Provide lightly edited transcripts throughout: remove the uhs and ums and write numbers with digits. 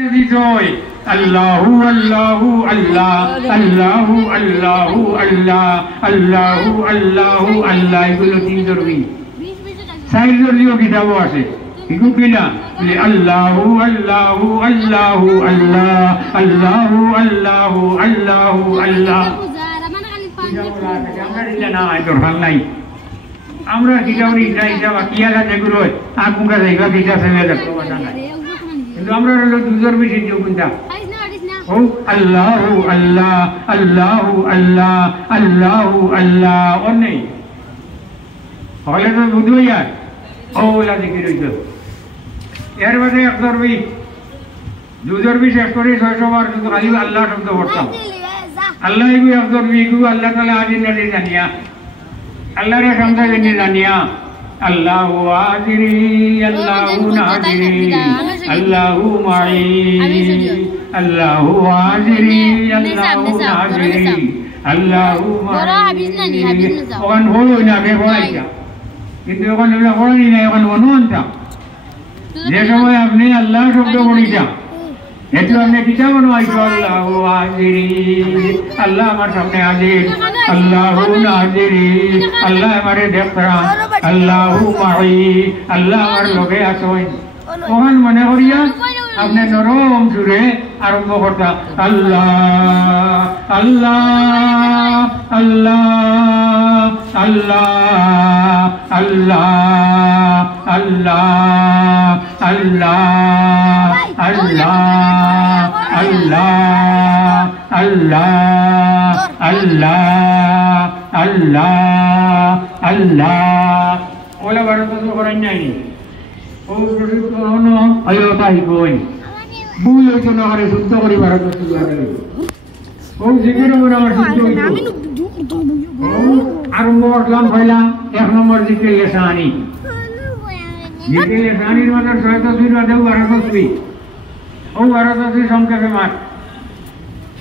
Allahu Allahu Allah Allahu Allahu Allah Allahu Allahu Allah এগুলো তিন জরুরি সাইড জরুরিও কিতাবও আছে এগুলো কিনা Allahu Allahu Allahu Allah Allahu Allahu Allahu Allah আমরা দিলে না এত ভাল নাই আমরা কিতাবরি যাই যাওয়া কিয়ালা যেগুলো আগুনকা জায়গা কিতা সেমে দেখতে পাওয়া যায় কিন্তু আমরা হলো দুজোর বেশি দিও কোনটা ও আল্লাহু আল্লাহ আল্লাহু আল্লাহ আল্লাহু আল্লাহ অনেক হলে তো বুঝবো ইয়ার ওলা জিকির হইতো এর মধ্যে এক দরবি দুজরবি শেষ করে 600 বার শুধু খালি আল্লাহ শব্দ পড়তাম আল্লাহ এগু এক দরবি এগু আল্লাহ তাআলা আজিন নারী জানিয়া আল্লাহর সমঝা জেনে জানিয়া আল্লাহু আজিরি আল্লাহু নাজিরি আল্লাহু মাই আল্লাহু আজিরি আল্লাহু নাজিরি আল্লাহু মাই ওখান হলো না কে বলাইছা কিন্তু ওখানে হলো বলি না ওখানে অনুনটা যে সময় আপনি আল্লাহ শব্দ বলিছা এতো আপনি কিতাব বানাইছো আল্লাহু আজিরি আল্লাহ আমার সামনে হাজির আল্লাহু নাজিরি আল্লাহ আমারে দেখরা আল্লাহু মাই আল্লাহ আমার লগে আছেন ওখান মনে করিয়া আপনি নরম সুরে আরম্ভ করতা আল্লাহ আল্লাহ আল্লাহ আল্লাহ আল্লাহ আল্লাহ আল্লাহ আল্লাহ আল্লাহ আল্লাহ আল্লাহ আল্লাহ আল্লাহ ওলা বারো তো করেন নাই ও প্রসিদ্ধ হনো আয়োতাই কই ভুল হইতো না করে শুদ্ধ করি বারো তো ও জিকির হবে আমার শুদ্ধ হইতো আরম্ভ করলাম পয়লা 1 নম্বর জিকির লেসানি জিকির লেসানির মধ্যে 6 তসবির মধ্যে 12 তসবি ও 12 তসবি সংক্ষেপে মার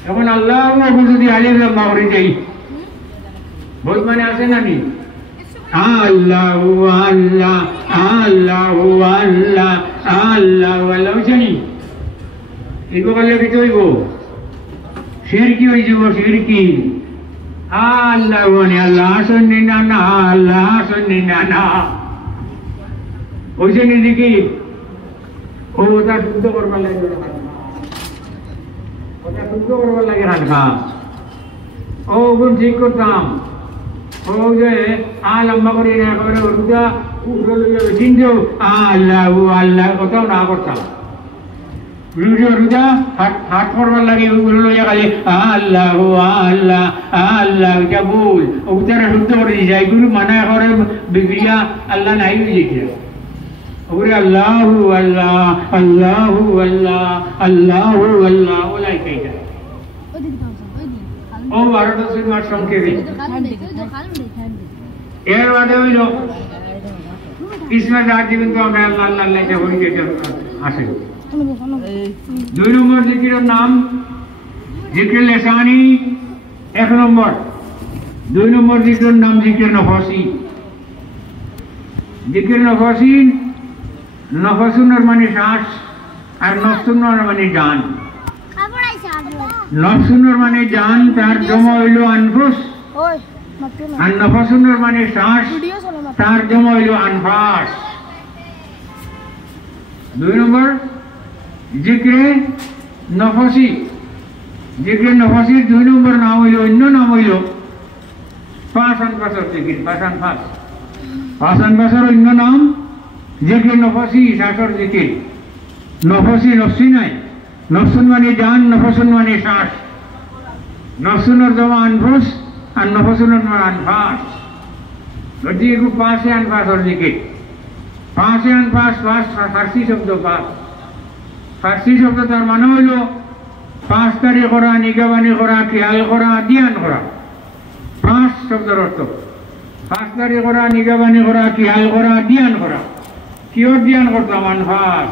এখন আল্লাহু আকবার যদি আলিফ লম্বা করে দেই বহুত মানে আছে না নি আল্লাহু আল্লাহ আল্লাহু আল্লাহ আল্লাহু আল্লাহ জানি এগো বললে কি হইব শিরকি হই যাব শিরকি আল্লাহ ওনে আল্লাহ শুননি না না আল্লাহ শুননি না না ওই যে নিজেকে ওটা শুদ্ধ করবার লাগে ওটা শুদ্ধ করবার লাগে রাখা ও গুণ ঠিক করতাম ও যে লম্বা করে ওটা চিনতেও আল্লাহ আল্লাহ কোথাও না করতাম রুজা হাত করবার লাগে ওগুলো লইয়া খালি আল্লাহ আল্লাহ আল্লাহ এটা ভুল ওটারা শুদ্ধ করে দিয়েছে এগুলো মানা করে বিক্রিয়া আল্লাহ নাই বুঝেছে ওরে আল্লাহু আল্লাহ আল্লাহু আল্লাহ আল্লাহু আল্লাহ ওলাই কইটা ও 12 তসবির মার সংক্ষেপে এর বাদে হইল ইসমে জাত জীবন তো আমরা আল্লাহ আল্লাহ আল্লাহ বলি যেটা আসে 2 নম্বর জিকিরের নাম জিকির লেসানি 1 নম্বর 2 নম্বর জিকিরের নাম জিকির নফসি জিকির নফসি নফসুনের মানে শ্বাস আর নফসুনের মানে জান নফসুনের মানে জান তার জমা হইল আনফুস আর নফসুনের মানে শ্বাস তার জমা হইল আনফাস 2 নম্বর জিকিরে নফসি জিকিরে নফসির 2 নম্বর নাম হইল অন্য নাম হইল পাঁচ আনফাসের জিকির পাঁচ আনফাসের অন্য নাম জিকির নফসি শ্বাসের জিকির নফসি নফসি নাই নফসুন মানে জান নফসুন মানে শ্বাস নফসুনের জমা আনফুস আর নফসুনের জমা আনফাস যদি এগুলো পাঁচে আনফাসের জিকির পাঁচে আনফাস পাঁচ ফার্সি শব্দ পাঁচ ফার্সি শব্দ তার মানে হইল পাঁচকারি করা নিগাবানি করা খেয়াল করা ধ্যান করা পাঁচ শব্দের অর্থ পাঁচকারি করা নিগাবানি করা খেয়াল করা ধ্যান করা কিয়র ধ্যান করতাম আনফাস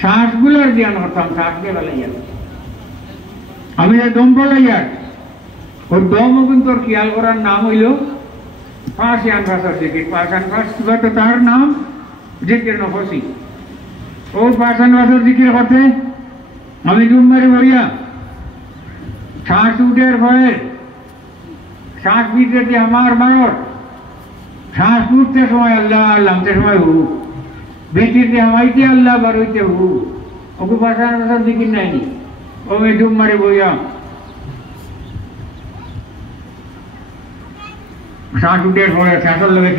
শ্বাসগুলোর ধ্যান করতাম শ্বাসকে বেলাইয়া আমি দম বলাইয়া ওর দম কিন্তু খেয়াল করার নাম হইল পাঁচে আনফাসের জিকির পাঁচ আনফাস তার নাম জিকির নফসি ও পাঁচ আনফাসের জিকির করতে আমি ডুব মারি বইয়া শ্বাস উঠের ভয়ে শ্বাস ভিতরে আমার মানর শ্বাস উঠতে সময় আল্লাহ নামতে সময় হু ভিতরে আমাইতে আল্লাহ বারইতে হু ওকে বাসার দিকে নাই ওই ডুব মারি বইয়া শ্বাস উঠের পরে শ্বাসের লোকে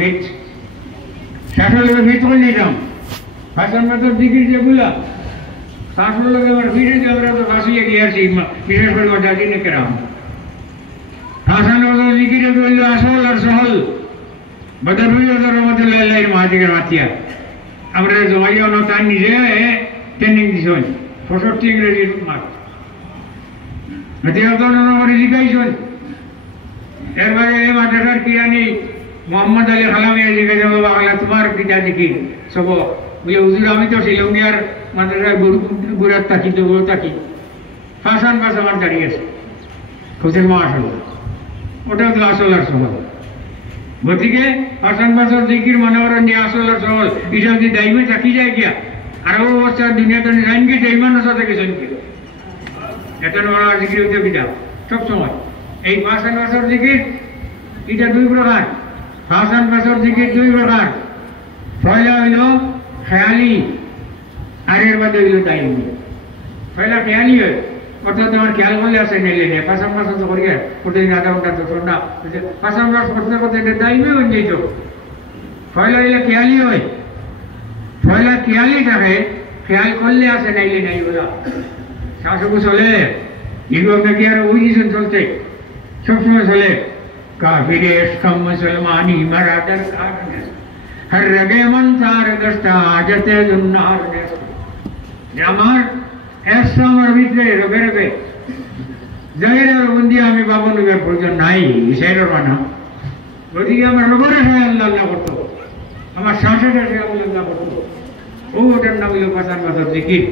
ফিট করে নিতাম ভাষার মাত্র দিকির যেগুলা শ্বাসের লোকে আমার ফিরে যে আমরা তো ভাসিয়ে গিয়েছি বিশেষ করে দাদি নেকেরাম ভাষার মতো দিকিরে বলল আসল আর সহল বদর মধ্যে লাইলাইয়ের মহাদিকের মাতিয়া আমরা জমাইয়া না তার নিজে ট্রেনিং দিছেন ৬৫ ইংরেজির মাঠ আমার শিখাইছেন এরপরে এই মাদ্রাসার কিরানি মোহাম্মদ আলী খালামিয়া জিজ্ঞাসা বাবা আল্লাহ তোমার পিতা দেখি সব বুঝে হুজুর আমি তো শিলংয়ার মাদ্রাসায় গুড়ার তাকি তো গরু তাকি ফাঁসান বাস আমার দাঁড়িয়ে আছে খুশির মা আসল ওটা তো আসল আর সহল গতিকে ফাঁসান বাসর দিকির মনে করেন যে আসল আর সহল এটা যদি দাইমে থাকি যায় গিয়া আরো অবস্থার দুনিয়াতে নিশাইন কি দাইমানের সাথে গেছেন কি এটা বড় দিকির হইতে পিতা সব সময় এই ফাঁসান বাসর দিকির এটা দুই প্রকার ফাঁসান বাসর দিকির দুই প্রকার পয়লা হইল খেয়ালি আর এর বাদে হইল দাইমি পয়লা খেয়ালি হয় অর্থাৎ তোমার খেয়াল করলে আসে নেলে নেই ফাঁসান বাস তো করি প্রতিদিন আধা ঘন্টা তো না ফাঁসান বাস করতে করতে এটা দাইমি হয়ে যেত পয়লা হইলে খেয়ালি হয় পয়লা খেয়ালি থাকে খেয়াল করলে আসে নাইলে নাই বলা শাসকু চলে এগুলো নাকি আর ওই জিনিস চলছে সবসময় চলে কাফিরে কম মুসলমানি মারাদার কারণে हर रगे मन सार गस्ता आजते जुन्नार আমার ऐसा আমার ভিতরে রগে রগে জায়গার বন্দি আমি বাবু নগের প্রয়োজন নাই ইসের বানা ওদিকে আমার রগরে হয় আল্লাহ আল্লাহ করতো আমার শ্বাসে শ্বাসে আল্লাহ করতো ওটার নাম হইল পাঁচান বাজার জিকির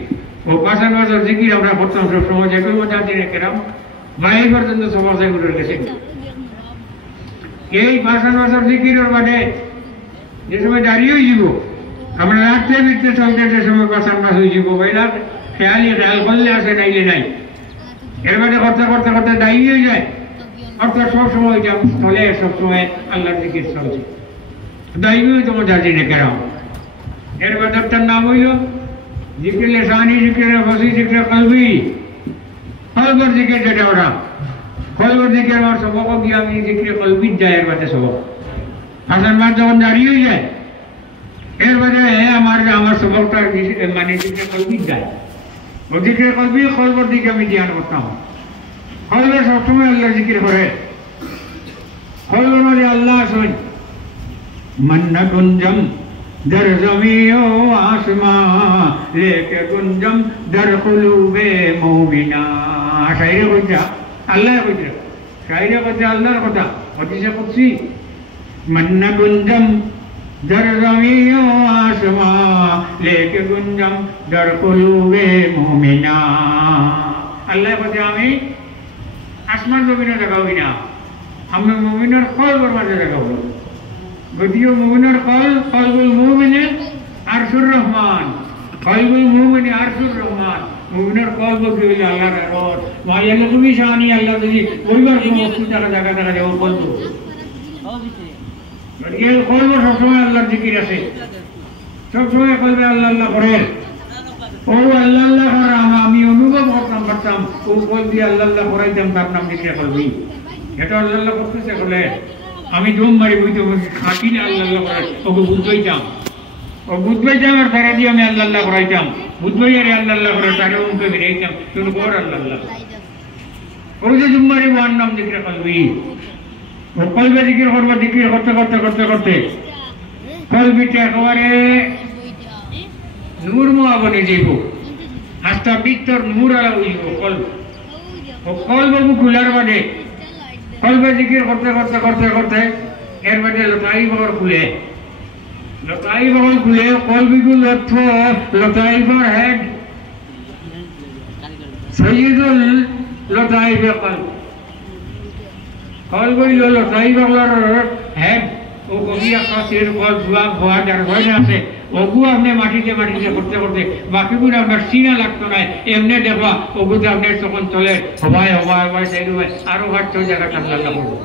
ও পাঁচান বাজার জিকির আমরা করতাম সব সময় যে কেউ মধ্যে দিনে কেরাম মাই পর্যন্ত সমাজ এগুলোর গেছে এই পাঁচান বাজার জিকিরের মানে যে সময় দাঁড়িয়ে যাব আমরা রাত্রে বিরতে চলতে যে সময় পাঁচান মাস হয়ে যাব বইলা খেয়ালি খেয়াল করলে আসে নাইলে নাই এর মধ্যে করতে করতে করতে দাঁড়িয়ে যায় অর্থাৎ সবসময় চলে সবসময় আল্লাহর জিকির চলছে দাঁড়িয়ে তোমার দাঁড়িয়ে রেখে রাও এর বাজারটার নাম হইল জিকির লেসানি জিকির ফসি জিকির কলবি কলবর জিকির যেটা ওরা কলবর জিকির আমার সবক গিয়ে আমি জিকির কলবির যায় এর বাদে সবক হাসান মাস যখন দাঁড়িয়ে যায় এর বাদে আমার সবকটা মানে জিকির কলবির যায় ও জিকির কলবি কলবর দিকে আমি ধ্যান করতাম কলবে সবসময় আল্লাহ জিকির করে কলবের মধ্যে আল্লাহ আসেন মন্না কুঞ্জম दर ज़मीओ आसमां लेके गुंजम दर कुलूबे मोमिना शायरे কথা আল্লাহ কইছে শায়রে কথা আল্লাহর কথা হদিসে কুদসি মন্না গুঞ্জম দর ज़मीओ आसमां लेके गुंजम दर कुलूबे मोमिना আল্লাহ কথা আমি আসমান জমিনে দেখাবো না আমি মুমিনের কলবের মাঝে দেখাবো গদিও মুমিনের কলবুল মুমিনে আরশুর রহমান কলবুল মুমিনে আরশুর রহমান মুমিনের কলব কি হইল আল্লাহর রহমত মায়ালে তুমি শানি আল্লাহ যদি ওইবার সমস্ত জায়গা যাও কলব গদিও কলব সবসময় আল্লাহর জিকির আছে সবসময় কলবে আল্লাহ আল্লাহ করে ও আল্লাহ আল্লাহ করা আমি অনুভব করতাম ও কল দিয়ে আল্লাহ আল্লাহ করাইতাম তার নাম জিকির করবি এটা আল্লাহ আল্লাহ করতেছে বলে আমি জম মারি বইতে খাটি না আল্লাহ আল্লাহ করাই ওকে বুঝবাইতাম ও বুঝবাইতাম আর তারা দিয়ে আমি আল্লাহ আল্লাহ করাইতাম বুঝবাই আরে আল্লাহ আল্লাহ করে তারে মুখে বেরাইতাম তোর বর আল্লাহ আল্লাহ ও যে জম মারি ওয়ার নাম জিকির করবি ও কলবে জিকির করবো জিকির করতে করতে করতে করতে কলবিটা একেবারে নূরময় বনে যাইব আস্তা ভিতর নূর আলা হইব কলব ও কলব খুলার বাদে কলবে জিকির করতে করতে করতে করতে এর মধ্যে লতাই বগর খুলে কলবিগুল অর্থ লতাইফর হেড সৈয়দুল লতাইফে কলবইল লতাই বগলার হেড ও কবিয়া কাছের কল ধোয়া ভোয়া যার ভয় আছে ওগু আপনি মাটিতে মাটিতে করতে করতে বাকিগুলো আপনার সিনা লাগতো না এমনি দেখবা ওগুতে আপনার তখন চলে হবাই হবাই হবাই সেই রুমে আরো ঘাট চলে জায়গা কান্না করবো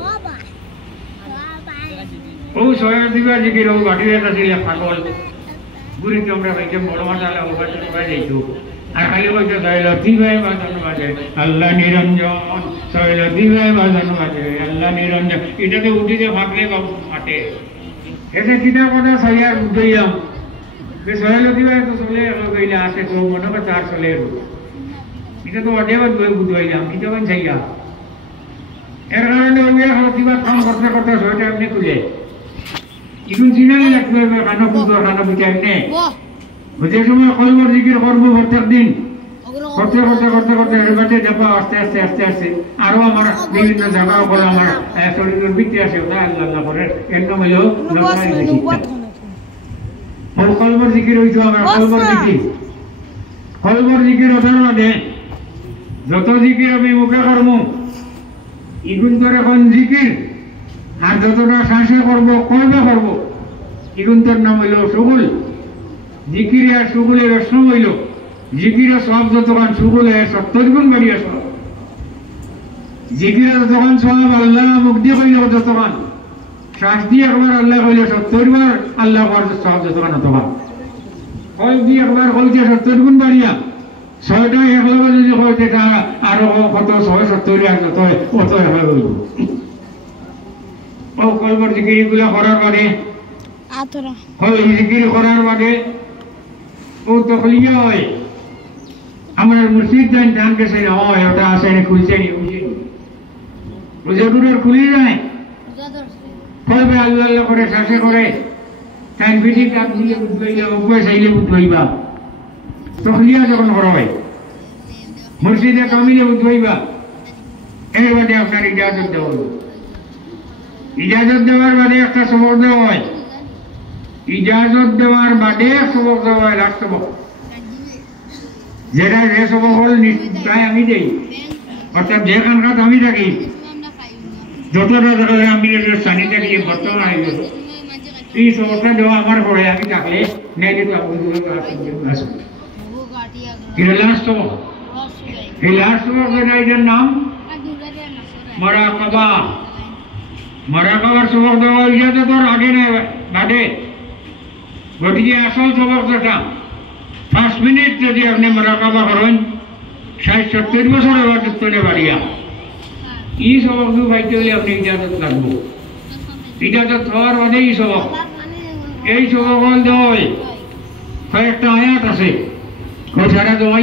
ও সহায় দিবা জিকির ও বাটির একটা ছিল পাগল গুড়িতে আমরা ভাইকে বড় মাতালে ও বাচ্চা সবাই যাইতো আর খালি বলছে সৈলতি ভাই বাজন বাজে আল্লাহ নিরঞ্জন সৈলতি ভাই বাজন বাজে আল্লাহ নিরঞ্জন এটাতে উঠিতে ভাগলে বাবু মাঠে এসে কিনা কথা সৈয়ার বুঝাইলাম যে সৈলতি ভাই তো চলে গেলে আসে তো মনে করে তার চলে এটা তো অধেবার বুঝাইলাম এটা কেন চাইয়া এর কারণে ওই কিবা কাম করতে করতে সইটা এমনি খুলে এখন চিনাই লাগবে খানো পুজোর খানো পিঠা এমনি যে সময় কলবর জিকির করবো প্রত্যেক দিন করতে করতে করতে করতে এবারে যাবো আস্তে আস্তে আস্তে আস্তে আরো আমার বিভিন্ন জায়গা করে আমার শরীরের ভিত্তি আছে ওটা আল্লাহ আল্লাহ করে এরকম হইলেও কলবর জিকির হইতো আমার কলবর জিকির ওঠার মধ্যে যত জিকির আমি মুখে করবো ইগুন করে এখন জিকির আর যতটা শ্বাসে করবো কলবে করবো ইগুনটার নাম হইল সুগুল জিকির আর সুগুলের রসম হইল জিকির সব যতক্ষণ সুগুলে 70 গুণ বাড়িয়া সব জিকির যতক্ষণ সব আল্লাহ মুখ দিয়ে কইল যতক্ষণ শ্বাস দিয়ে একবার আল্লাহ কইলে 70 বার আল্লাহ সব যতক্ষণ অতক্ষণ কল দিয়ে একবার কইতে 70 গুণ বাড়িয়া ছয়টা এক লগে যদি কইতে আরো কত 670 আর যত অত একবার কইব ও কলবর জিকির গুলা করার বাদে জিকির করার বাদে ও তো খুলিয়া হয় আমার মুর্শিদ জান গেছে হয় ওটা আসে খুলছে নি বুঝে খুলি যায় কবে আল্লাহ আল্লাহ করে শ্বাসে করে টাইম ভিটি কাপ খুলে বুঝবাইলা অভ্যাস চাইলে বুঝবাইবা তো খুলিয়া যখন করা হয় মুর্শিদে কামিলে বুঝবাইবা এর বাদে আপনার ইজাজত দেওয়া ইজাজত দেওয়ার বাদে একটা সবক দেওয়া হয় ইজাজত দেওয়ার বাদে সবক দেওয়া হয় লাস্ট সবক যেটা যে সবক হল প্রায় আমি দেই অর্থাৎ যে খানখাত আমি থাকি যতটা দেখা যায় আমি স্থানীয় থাকি বর্তমান হয়ে গেল এই সবকটা দেওয়া আমার ঘরে আমি থাকলে নেই কিন্তু লাস্ট সবক এই লাস্ট সবক এটার নাম মুরাকাবা মুরাকাবার সবক দেওয়া ইজাজতর আগে নেই বাদে গতিকে আসল সবক যেটা 5 মিনিট যদি আপনি মুরাকাবা করেন 60-70 বছর ইবাদত করে বাড়িয়া এই সবক দু পাইতে হলে আপনি ইজাজত লাগবো ইজাজত হওয়ার বাদে এই সবক দেওয়া কয়েকটা আয়াত আছে সারা দোয়া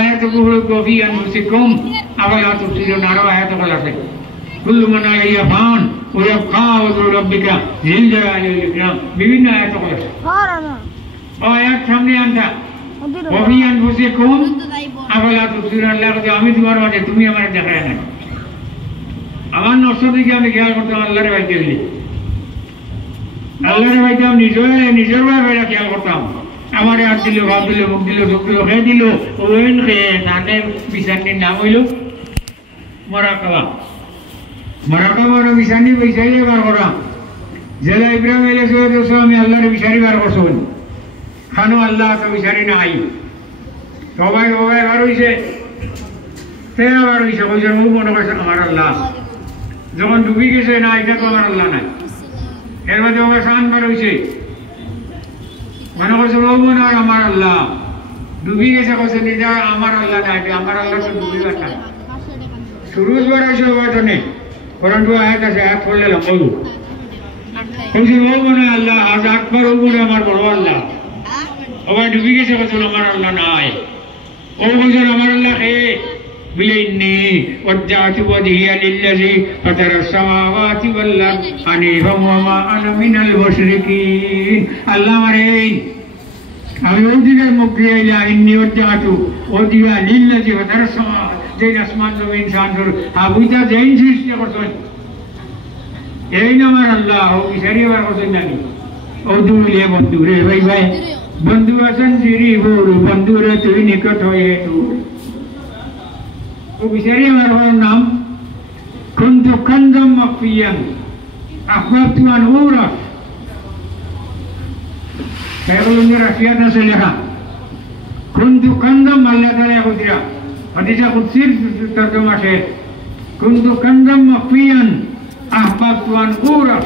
আয়াত কফি আনফুসিকুম আফালা তুবসিরুন আরো আয়াত আছে কুল্লু মান আলাইহা ফান ওয়া ইয়াবকা ওয়াজহু রাব্বিকা যিল জালালি ওয়াল ইকরাম বিভিন্ন আয়াত আছে আয়াত সামনে আনতা কফি আনফুসিকুম আফালা তুবসিরুন আল্লাহ কয় আমি তোমার মাঝে তুমি আমার দেখায় না আমার নষ্ট দিকে আমি খেয়াল করতাম আল্লাহর বাইতে দিলে আল্লাহর বাইতে আমি নিজের ভাবে খেয়াল করতাম আমার হাত দিল ভাব দিল মুখ দিল চোখ দিল খেয়ে দিল ওইন খেয়ে নানে বিছানির নাম হইল মুরাকাবা মুরাকাবার বিছানি বৈশাইলে বার করা জেলা ইব্রাহিম আলাইহিস সালাম আমি আল্লাহর বিচারি বার করছো খানো আল্লাহ তো বিচারি নাই সবাই বার হইছে তেরা বার হইছে কইছে ও মনে করছে আমার আল্লাহ যখন ডুবি গেছে না এটা তো আমার আল্লাহ নাই এর মধ্যে ওকে শান বার হইছে মনে করছে ও মনে হয় আমার আল্লাহ ডুবি গেছে কইছে নিজা আমার আল্লাহ নাই আমার আল্লাহ তো ডুবি গেছে সুরুজ বার হইছে ওখানে কোরআন তো আয়াত আছে আয়াত পড়লে লম্বু কইছে ও মনে আল্লাহ আজ আকবার ও মনে আমার বড় আল্লাহ ওই ডুবি গেছে কইছে আমার আল্লাহ নাই ও কইছে আমার আল্লাহ হে বিলাইনি ওয়াজ্জাতু ওয়াজহিয়া লিল্লাযী ফাতারাস সামাওয়াতি ওয়াল আরদ হানিফাম ওয়া মা আনা মিনাল মুশরিকিন আল্লাহ মারে আমি ওই দিকে মুখ দিয়ে ইন্নী ওয়াজ্জাতু ওয়াজহিয়া লিল্লাযী ফাতারাস সামাওয়াতি যে আসমান জমিন শান্তর আবুইতা যেই সৃষ্টি করছেন এই না আমার আল্লাহ ও বিচারি বার করছেন জানি ও দুলে বন্ধু রে ভাই ভাই বন্ধু আছেন জিরি বড় বন্ধু রে তুই নিকট হয়ে তুই ও বিচারি আমার নাম কুনতু কানজাম মাকফিয়ান আহবাবতু আন উরাফ Khairul Rasyat আছে লেখা কুনতু কানজাম আল্লাহ তাআলা কইরা হাদিসে কুদসির তরজমা শেষ কুনতু কানজাম মাফিয়ান আহবাবতু আন উরা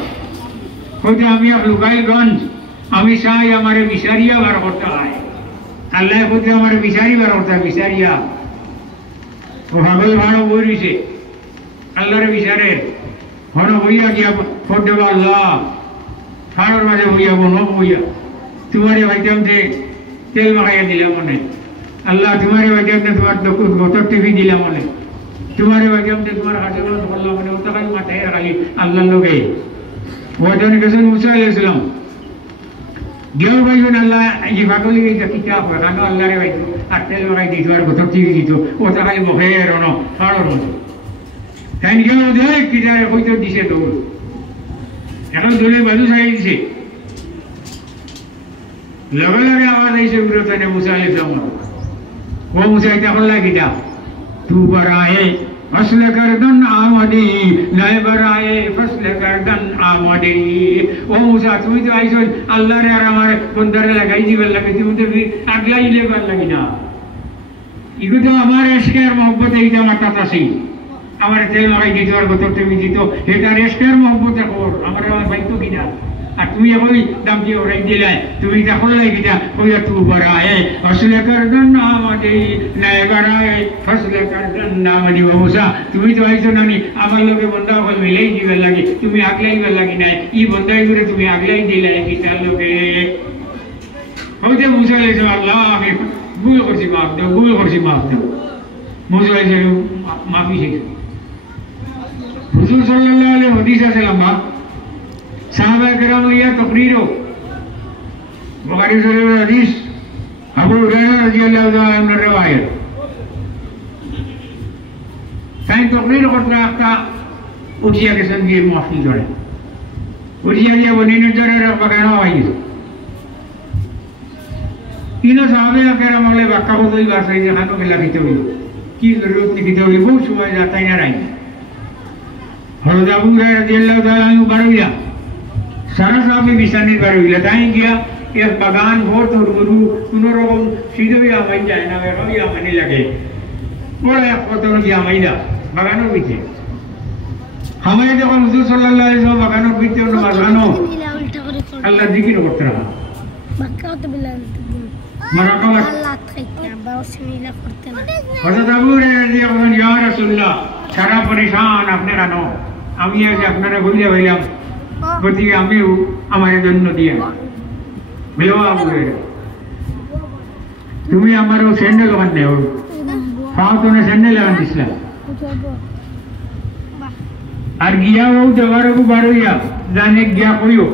কইতে আমি লুকাইগঞ্জ আমি চাই আমারে বিচারিয়া বার করতে হয় আল্লাহ কইতে আমারে বিচারি বার করতে বিচারিয়া ও ভাগল ভালো বইছে আল্লাহর বিচারে হন হইয়া গিয়া ফটো আল্লাহ ফাড়র মাঝে হইয়া বন হইয়া তোমারে মাধ্যমে তেল মাখাইয়া দিলাম মনে আল্লাহ তোমারে মাধ্যমে তোমার গোতর টিভি দিলাম মনে তোমারে মাধ্যমে তোমার হাতে করলাম মনে ওটা খালি মাথায় রাখালি আল্লাহ লোকে ওজন গেছেন মুসা আলাইহিস সালাম গেও ভাইবেন আল্লাহ এই পাগলি এটা কিতাব রানো আল্লাহরে ভাই আর তেল মাখাই দিত আর গোতর টিভি দিত ওটা খালি মুখে রনো ফাড়র মতো তাই গেও দেয় কিটারে হইতো দিছে দৌড় এখন দলে বাজু চাই দিছে লগে লগে আওয়াজ আইছে বিরতনে মুসা আলাইহিস সালাম ও মুসা এটা হল্লা কিটা তু বরায়ে ফসল করদন আমাদি নাই বরায়ে ফসল করদন আমাদি ও মুসা তুমি তো আইছো আল্লাহরে আর আমার বন্দারে লাগাই দিবার লাগে তুমি তো আগলাই লেবার লাগি না ইগো তো আমার এশকের মোহব্বত এইটা মাতাত আছে আমার তেল লাগাই দিত আর গোতর তুমি দিত এটা এশকের মোহব্বত কর আমার বাইতো কিনা আর তুমি ওই দাম দিয়ে ওরাই দিলে তুমি তখন লাগিটা ওইটা তু বরায়ে ফসলে করদন আমাদি নাই বরায়ে ফসলে করদন আমাদি মুসা তুমি তো আইছো নানি আমার লোকে বন্ধা হল মিলাই দিবার লাগি তুমি আগলাইবার লাগি নাই ই বন্ধাই করে তুমি আগলাই দিলে কিতার লোকে ওইটা মুসা আলাইহিস আল্লাহ আমি ভুল করছি মাফ দাও ভুল করছি মাফ দাও মুসা আলাইহিস মাফি চাইছে হুজুর সাল্লাল্লাহু আলাইহি হাদিস আছে লম্বা সাহাবা کرام লিয়া তকরীরও বুখারী শরীফের হাদিস আবু হুরায়রা রাদিয়াল্লাহু তাআলা আনহু riwayat তাই তকরীর করতে একটা উঠিয়া গেছেন গিয়ে মাহফিল ধরে উঠিয়া গিয়ে বনিনের ধরে বাগানো হয়েছে তিনও সাহাবে کرام বলে বাক্কা বদল বাসাই যে হাতো গেলা দিতে হইল কি জরুরত দিতে হইল বহু সময় যাতাই না রাই হযরত আবু হুরায়রা রাদিয়াল্লাহু তাআলা আনহু বাড়িয়া সারা সাহাবী বিছানির বাড়ি হইলা তাই গিয়া এক বাগান ভোর তোর গরু কোনো রকম সিধে আমাই যায় না এরকমই আমানি লাগে বড় এক কত গিয়া আমাইলা বাগানের ভিতরে আমায় যখন হুজুর সাল্লাল্লাহু আলাইহি ওয়াসাল্লাম বাগানের ভিতরে বাগানো আল্লাহ জিকির করতে রাখা বাক্কাত বিলাল মারাকাত আল্লাহ থাইতা বাউসমিলা করতে না হযরত আবু হুরায়রা রাদিয়াল্লাহু আনহু ইয়া রাসূলুল্লাহ সারা পরেশান আপনি কেন আমি আজ আপনারা বলিয়া হইলাম গতিকে আমিও আমার জন্য দিয়ে তুমি আমারও স্যান্ডেল ওখান দেও পাও তো স্যান্ডেল লাগান দিছিলাম আর গিয়া ও দেওয়ারও বারোইয়া জানে গিয়া কইও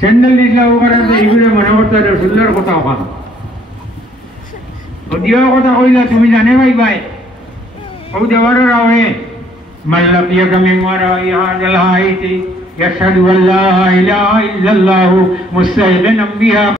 স্যান্ডেল দিছিলাম ওখানে এইগুলো মনে করতে সুন্দর কথা ওখান দিও কথা কইলা তুমি জানে ভাই ভাই ও দেওয়ারও রাওয়ে মাল্লাকিয়া কামে মারা ইহাদাল হাইতি يشهد أن لا إله إلا الله مستيقنا بها